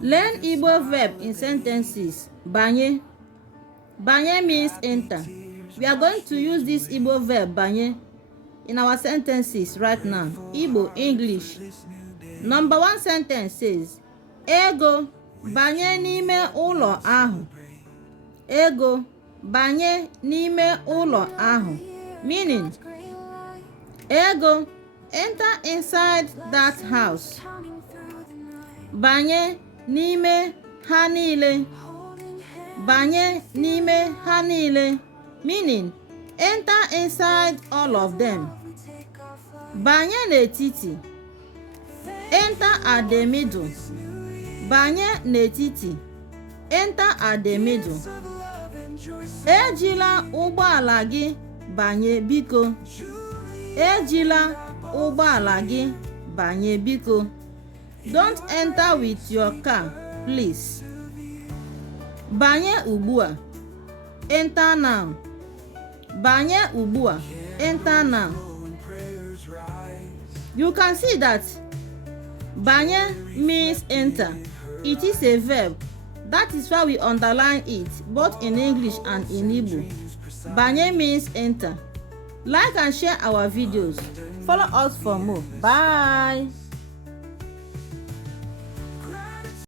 Learn Igbo verb in sentences. Banye. Banye means enter. We are going to use this Igbo verb banye in our sentences right now. Igbo, English. Number 1 sentence says, Ego banye n'ime ụlọ ahụ. Ego banye n'ime ụlọ ahụ. Meaning, Ego, enter inside that house. Banye n'ime ha niile. Banye n'ime ha niile. Meaning, enter inside all of them. Banye n'etiti. Enter at the middle. Banye n'etiti. Enter at the middle. Ejila ụgbọala gị banye biko. Ejila ụgbọala gị banye biko. Don't enter with your car, please. Banye ugbua. Enter now. Banye ugbua. Enter now. You can see that banye means enter. It is a verb. That is why we underline it both in English and in Igbo. Banye means enter. Like and share our videos. Follow us for more. Bye.